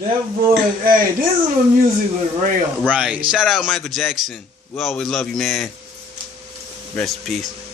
That boy, hey, this is when music was real. Right. Shout out Michael Jackson. We always love you, man. Rest in peace.